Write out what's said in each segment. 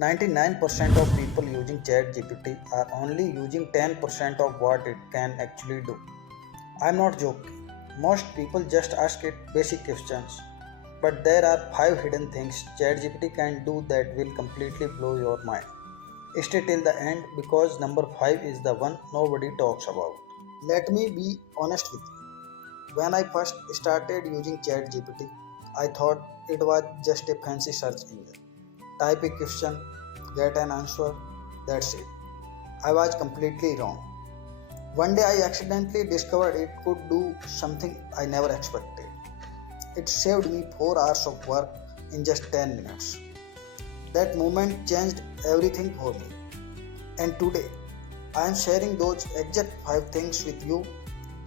99% of people using ChatGPT are only using 10% of what it can actually do. I'm not joking. Most people just ask it basic questions. But there are 5 hidden things ChatGPT can do that will completely blow your mind. Stay till the end because number 5 is the one nobody talks about. Let me be honest with you. When I first started using ChatGPT, I thought it was just a fancy search engine. Type a question, get an answer, that's it. I was completely wrong. One day I accidentally discovered it could do something I never expected. It saved me 4 hours of work in just 10 minutes. That moment changed everything for me. And today, I am sharing those exact 5 things with you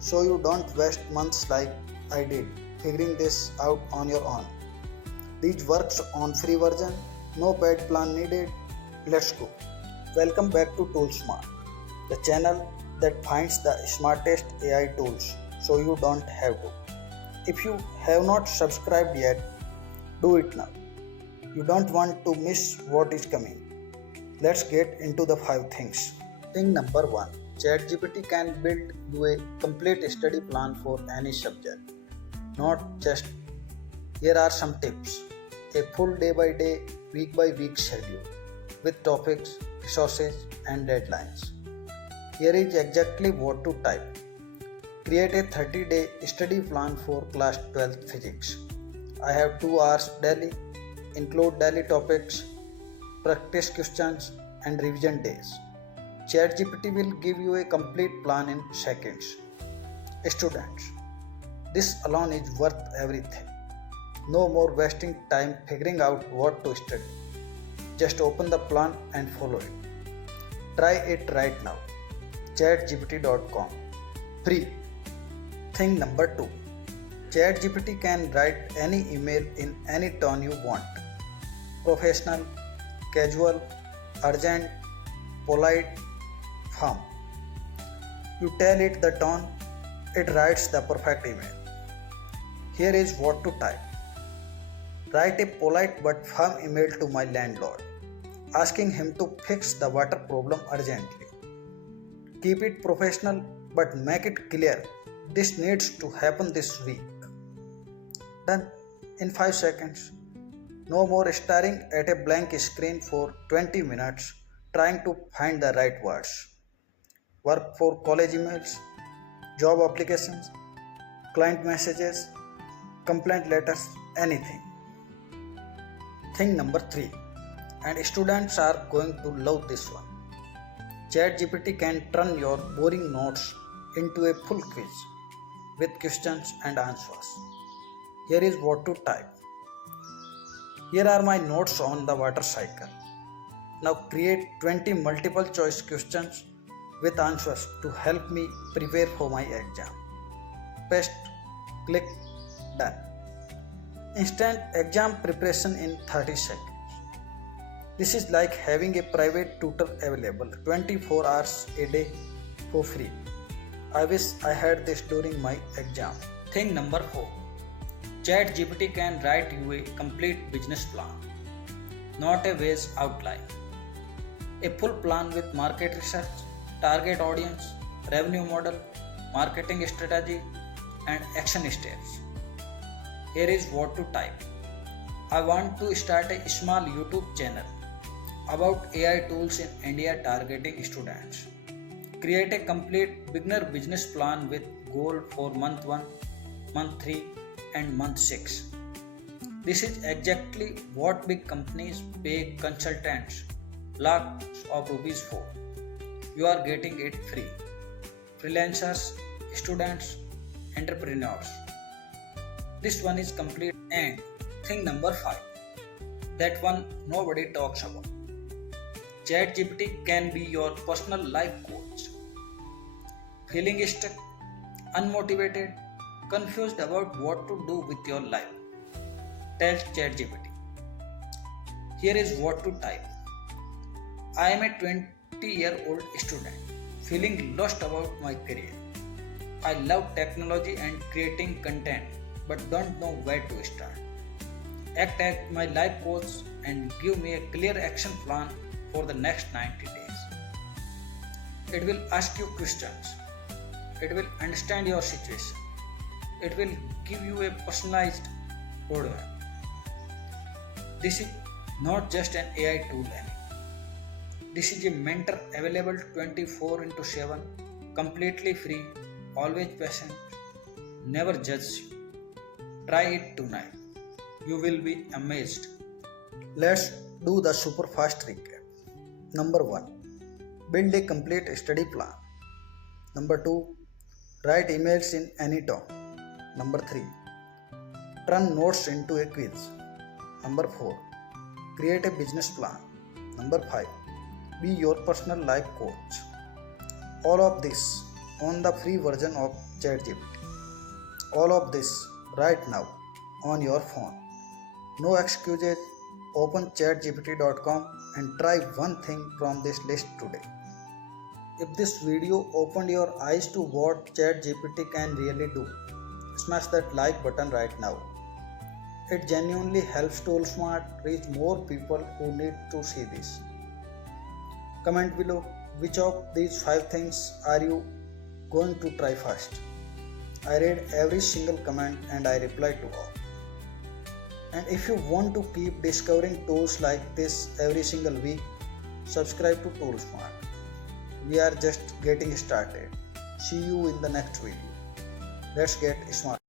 so you don't waste months like I did figuring this out on your own. These works on free version, no paid plan needed. Let's go. Welcome back to ToolSmart, the channel that finds the smartest AI tools so you don't have to. If you have not subscribed yet, do it now. You don't want to miss what is coming. Let's get into the 5 things. Thing number 1. ChatGPT can build you a complete study plan for any subject. Not just here are some tips. A full day by day, week by week schedule with topics, resources, and deadlines. Here is exactly what to type. Create a 30-day study plan for class 12 physics. I have 2 hours daily. Include daily topics, practice questions, and revision days. ChatGPT will give you a complete plan in seconds. Students, this alone is worth everything. No more wasting time figuring out what to study. Just open the plan and follow it. Try it right now. chatgpt.com. Free. Thing number 2. ChatGPT can write any email in any tone you want. Professional, casual, urgent, polite, firm. You tell it the tone, it writes the perfect email. Here is what to type. Write a polite but firm email to my landlord, asking him to fix the water problem urgently. Keep it professional but make it clear this needs to happen this week. Done in 5 seconds. No more staring at a blank screen for 20 minutes trying to find the right words. Work for college emails, job applications, client messages, complaint letters, anything. Thing number 3. And students are going to love this one. ChatGPT can turn your boring notes into a full quiz with questions and answers. Here is what to type. Here are my notes on the water cycle. Now create 20 multiple choice questions with answers to help me prepare for my exam. Paste, click, done. Instant exam preparation in 30 seconds. This is like having a private tutor available 24 hours a day for free. I wish I had this during my exam. Thing number 4. ChatGPT can write you a complete business plan, not a vague outline. A full plan with market research, target audience, revenue model, marketing strategy, and action steps. Here is what to type. I want to start a small YouTube channel about AI tools in India targeting students. Create a complete beginner business plan with goal for month 1, month 3, and month 6. This is exactly what big companies pay consultants lakhs of rupees for. You are getting it free. Freelancers, students, entrepreneurs. This one is complete. And thing number 5. That one nobody talks about. ChatGPT can be your personal life coach. Feeling stuck, unmotivated, confused about what to do with your life? Tell ChatGPT. Here is what to type. I am a 20-year-old student feeling lost about my career. I love technology and creating content but don't know where to start. Act as my life coach and give me a clear action plan for the next 90 days. It will ask you questions. It will understand your situation. It will give you a personalized roadmap. This is not just an AI tool anymore. This is a mentor available 24 into 7, completely free, always patient, never judges you. Try it tonight. You will be amazed. Let's do the super fast recap. Number 1. Build a complete study plan. Number 2. Write emails in any tone. Number 3. Turn notes into a quiz. Number 4. Create a business plan. Number 5. Be your personal life coach. All of this on the free version of ChatGPT. All of this right now on your phone. No excuses. Open chatgpt.com and try one thing from this list today. If this video opened your eyes to what ChatGPT can really do, smash that like button right now. It genuinely helps ToolSmart reach more people who need to see this. Comment below which of these 5 things are you going to try first. I read every single comment and I reply to all. And if you want to keep discovering tools like this every single week, subscribe to ToolSmart. We are just getting started. See you in the next video. Let's get smart.